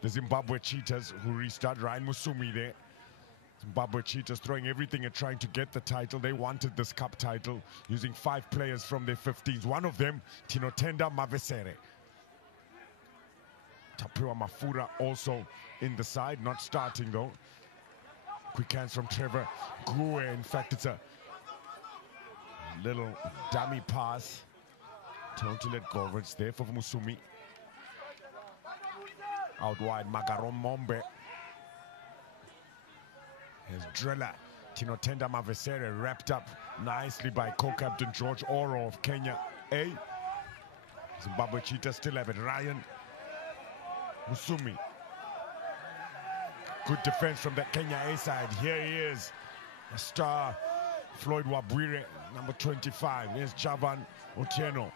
the Zimbabwe Cheetahs, who restart. Ryan Musumi there. Zimbabwe Cheetahs throwing everything at trying to get the title. They wanted this cup title, using 5 players from their 15s. One of them, Tinotenda Mavesere. Tapiwa Mafura also in the side, not starting though. Quick hands from Trevor Gue. In fact, it's a little dummy pass. Told to let go, but it's there for Musumi. Out wide, Magaron Mombe. Here's Driller. Tinotenda Mavesere wrapped up nicely by co-captain George Oro of Kenya A. Zimbabwe Cheetahs still have it. Ryan Musumi. Good defense from the Kenya A side. Here he is, a star, Floyd Wabwire, number 25. Here's Javan Otieno.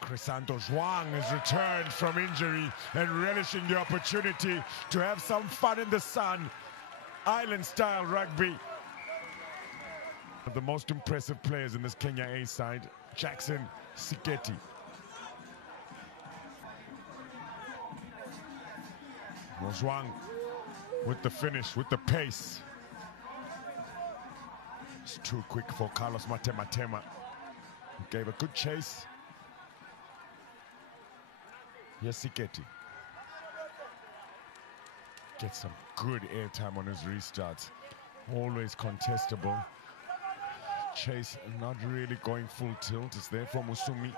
Crisanto Zhuang has returned from injury and relishing the opportunity to have some fun in the sun. Island-style rugby. The most impressive players in this Kenya A side, Jackson Siketi. Zhuang with the finish, with the pace. It's too quick for Carlos Matematema. He gave a good chase. Here's Siketi. Gets some good airtime on his restarts. Always contestable. Chase not really going full tilt. It's there for Musumi.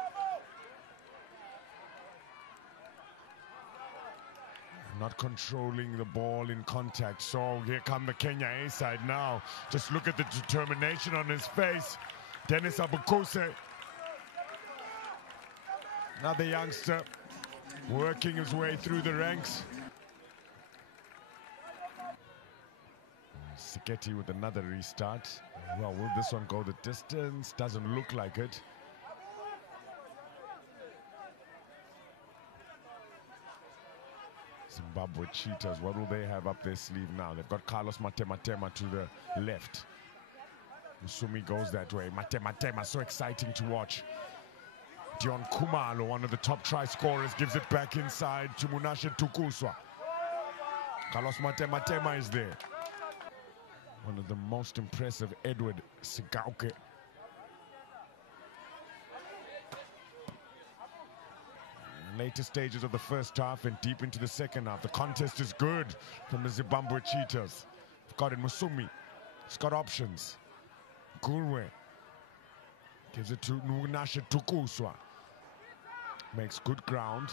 Not controlling the ball in contact. So here come the Kenya A side now. Just look at the determination on his face. Dennis Abukuse. Another youngster working his way through the ranks. Siketi with another restart. Well, will this one go the distance? Doesn't look like it. Zimbabwe Cheetahs, what will they have up their sleeve now? They've got Carlos Matematema to the left. Musumi goes that way. Matematema, so exciting to watch. Dion Kumalo, one of the top try scorers, gives it back inside to Munashe Tukuswa. Carlos Matematema is there. One of the most impressive, Edward Sigauke. Later stages of the first half and deep into the second half. The contest is good from the Zimbabwe Cheetahs. They've got it Musumi. He's got options. Gurwe gives it to Munashe Tukuswa. Makes good ground.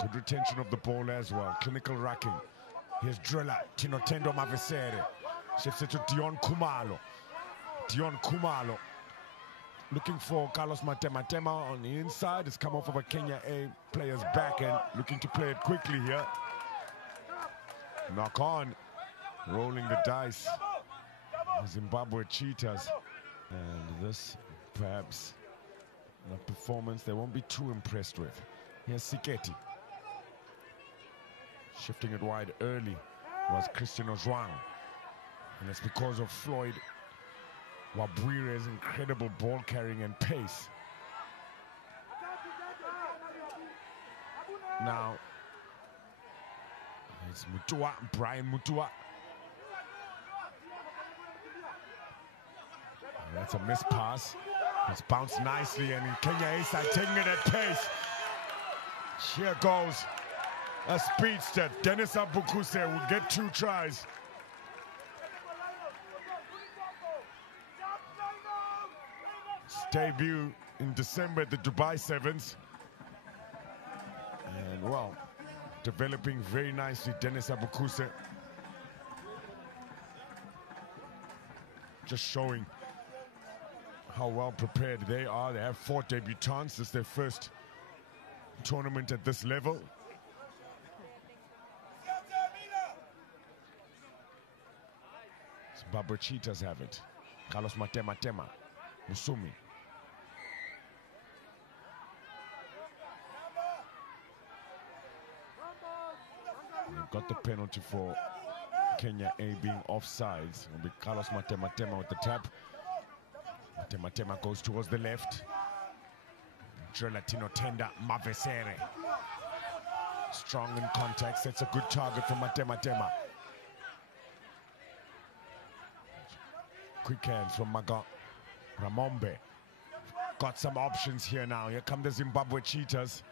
Good retention of the ball as well. Clinical racking. Here's Driller. Tinotendo Mavesere. Shifts it to Dion Kumalo. Dion Kumalo. Looking for Carlos Matematema on the inside. It's come off of a Kenya A player's back end. Looking to play it quickly here. Knock on. Rolling the dice. The Zimbabwe Cheetahs. And this, perhaps, a performance they won't be too impressed with. Here's Siketi. Shifting it wide early was Cristiano Zhuang. And it's because of Floyd Wabwire's incredible ball carrying and pace. Now, it's Mutua, Brian Mutua. That's a missed pass. It's bounced nicely, and Kenya A side taking it at pace. Here goes a speedster. Dennis Abukuse will get 2 tries. His debut in December at the Dubai Sevens. And well, developing very nicely, Dennis Abukuse. Just showing how well prepared they are. They have 4 debutants. It's their first tournament at this level. Zimbabwe Cheetahs have it. Carlos Matematema, Musumi. They've got the penalty for Kenya A being offsides. It'll be Carlos Matematema with the tap. Matematema goes towards the left. Australia Tinotenda Mavesere. Strong in contact, sets a good target for Matema. Quick hands from Maga Ramombe. Got some options here now. Here come the Zimbabwe Cheetahs.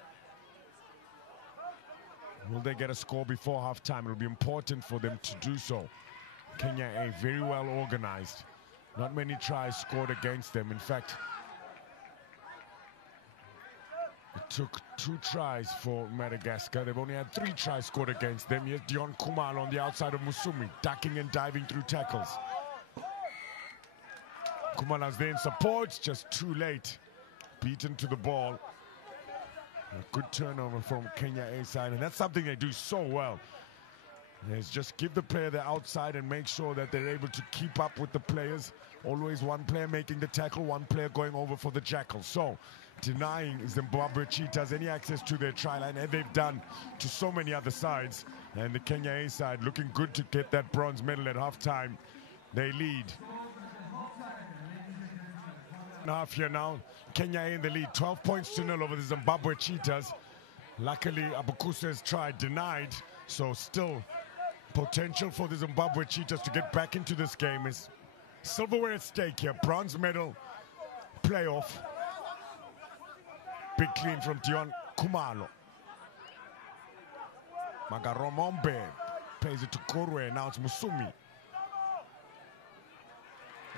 Will they get a score before halftime? It'll be important for them to do so. Kenya A, very well organized. Not many tries scored against them. In fact, it took 2 tries for Madagascar. They've only had 3 tries scored against them. Here's Dion Kumalo on the outside of Musumi, ducking and diving through tackles. Kumala's there in support, just too late. Beaten to the ball. A good turnover from Kenya A side, and that's something they do so well. Is just give the player the outside and make sure that they're able to keep up with the players. Always one player making the tackle, one player going over for the jackal. So, denying Zimbabwe Cheetahs any access to their try line, and they've done to so many other sides. And the Kenya A side looking good to get that bronze medal at halftime. They lead. Half here now, Kenya A in the lead, 12 points to 0 over the Zimbabwe Cheetahs. Luckily, Abukuse's try denied, so still potential for the Zimbabwe Cheetahs to get back into this game. Is silverware at stake here, bronze medal playoff. Big clean from Dion Kumalo. Magaromombe plays it to Korwe, now it's Musumi.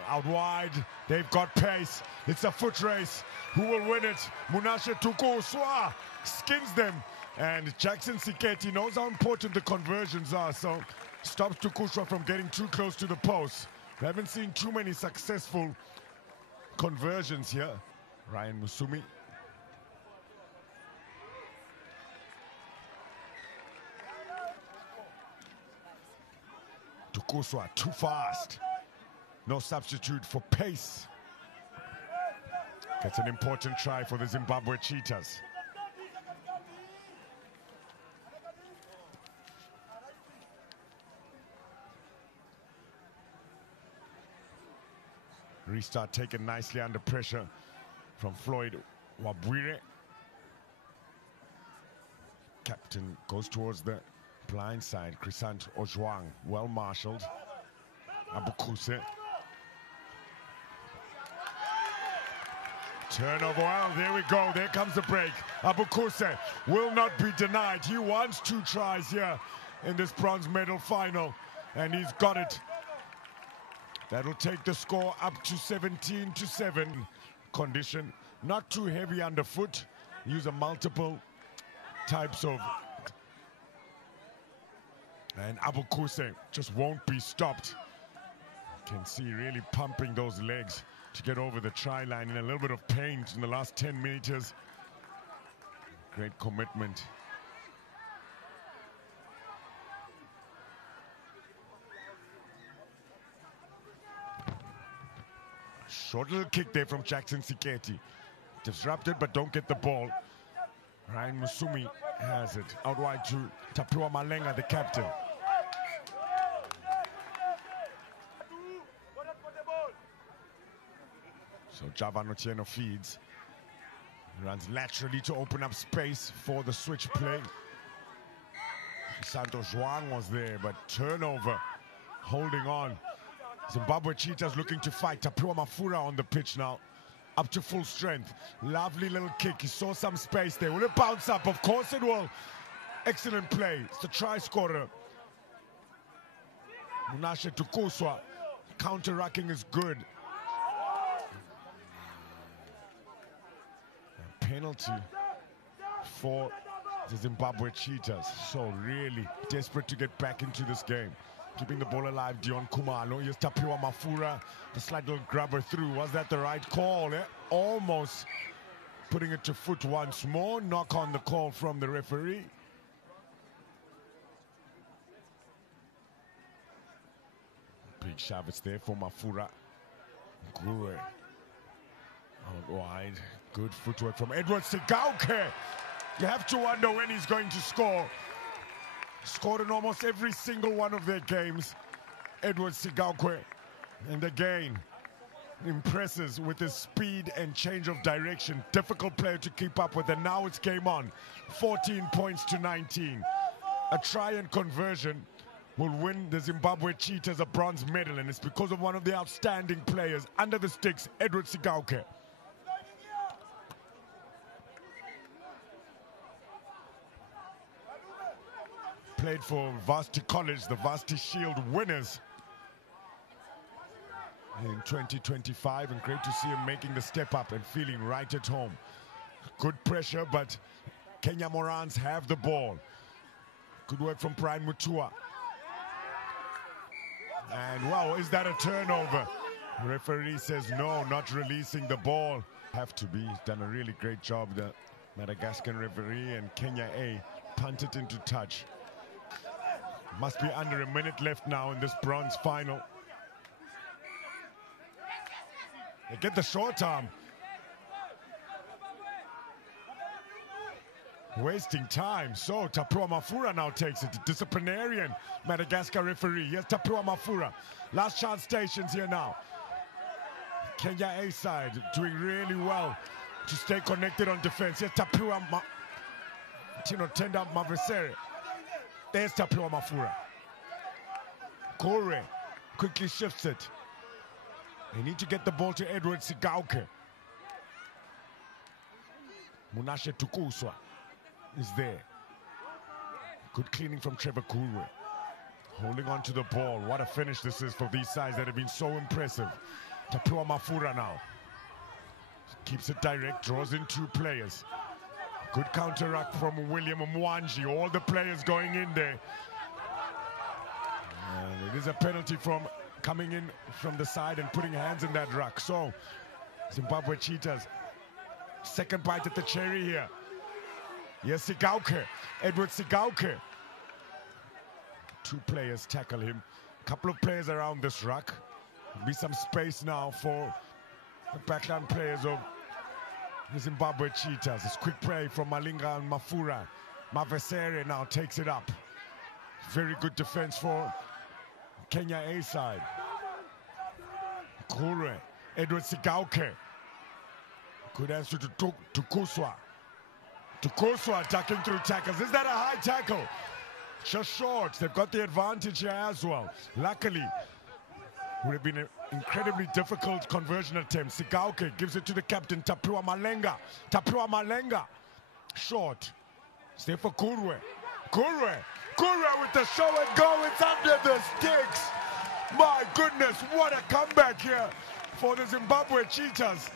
Out wide, they've got pace. It's a foot race. Who will win it? Munashe Tukuswa skins them. And Jackson Siketi knows how important the conversions are, so stops Tukuswa from getting too close to the post. We haven't seen too many successful conversions here. Ryan Musumi. Tukuswa too fast. No substitute for pace. Gets an important try for the Zimbabwe Cheetahs. Restart taken nicely under pressure from Floyd Wabwire. Captain goes towards the blind side. Crisant Ojwang, well marshaled. Abukuse. Turnover, well, there we go, there comes the break. Abukuse will not be denied. He wants 2 tries here in this bronze medal final, and he's got it. That'll take the score up to 17-7. Condition, not too heavy underfoot. Use a multiple types of... And Abukuse just won't be stopped. Can see really pumping those legs to get over the try line in a little bit of pain in the last 10 meters. Great commitment. Short little kick there from Jackson Siketi. Disrupted but don't get the ball. Ryan Musumi has it. Out wide to Tapiwa Malenga, the captain. So Javan Otieno feeds. Runs laterally to open up space for the switch play. Santos Juan was there, but turnover. Holding on. Zimbabwe Cheetahs looking to fight. Tapiwa Mafura on the pitch now. Up to full strength. Lovely little kick. He saw some space there. Will it bounce up? Of course it will. Excellent play. It's the try scorer. Munashe Tukuswa. Counter-racking is good. Penalty for the Zimbabwe Cheetahs. So really desperate to get back into this game. Keeping the ball alive, Dion Kumalo. Here's Tapiwa Mafura. The slight little grabber through. Was that the right call? Almost putting it to foot once more. Knock on the call from the referee. Big shove, it's there for Mafura. Gure. Out wide. Good footwork from Edward Sigauke. You have to wonder when he's going to score. Scored in almost every single one of their games. Edward Sigauke. And again, impresses with his speed and change of direction. Difficult player to keep up with, and now it's game on. 14 points to 19. A try and conversion will win the Zimbabwe Cheetahs a bronze medal, and it's because of one of the outstanding players under the sticks, Edward Sigauke. Played for Varsity College, the Varsity Shield winners in 2025, and great to see him making the step up and feeling right at home. Good pressure, but Kenya Morans have the ball. Good work from Brian Mutua. And wow, is that a turnover? The referee says no, not releasing the ball. Have to be. He's done a really great job, the Madagascar referee, and Kenya A punted into touch. Must be under a minute left now in this bronze final. They get the short arm. Wasting time. So Tapua Mafura now takes it. Disciplinarian Madagascar referee. Here's Tapua Mafura. Last chance stations here now. Kenya A side doing really well to stay connected on defense. Here's Tapua Tenda Mavesere. There's Tapua Mafura. Kore quickly shifts it. They need to get the ball to Edward Sigauke. Munashe Tukuswa is there. Good cleaning from Trevor Kurwe. Holding on to the ball. What a finish this is for these sides that have been so impressive. Tapua Mafura now. Keeps it direct, draws in two players. Good counter-ruck from William Mwanji. All the players going in there. And it is a penalty from coming in from the side and putting hands in that ruck. So, Zimbabwe Cheetahs, second bite at the cherry here. Yes, Sigauke, Edward Sigauke. Two players tackle him. A couple of players around this ruck. There'll be some space now for the backline players of the Zimbabwe Cheetahs. It's quick play from Malinga and Mafura. Mavesere now takes it up. Very good defense for Kenya A side. Kure, Edward Sigauke. Good answer to Kuswa. Kuswa attacking through tackles. Is that a high tackle? Just short. They've got the advantage here as well. Luckily, would have been an incredibly difficult conversion attempt. Sigauke gives it to the captain, Tapua Malenga. Tapua Malenga. Short. Stay for Kurwe. Kurwe with the show and go. It's under the sticks. My goodness, what a comeback here for the Zimbabwe Cheetahs.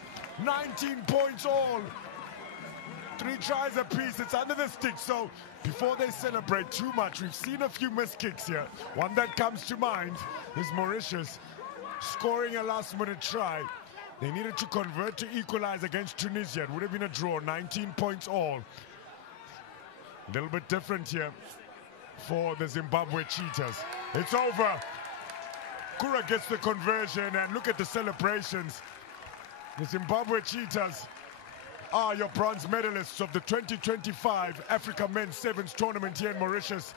19 points all. 3 tries apiece. It's under the sticks. So before they celebrate too much, we've seen a few missed kicks here. One that comes to mind is Mauritius scoring a last-minute try. They needed to convert to equalize against Tunisia. It would have been a draw. 19 points all. A little bit different here for the Zimbabwe Cheetahs. It's over. Kura gets the conversion, and look at the celebrations. The Zimbabwe Cheetahs are your bronze medalists of the 2025 Africa Men's Sevens tournament here in Mauritius.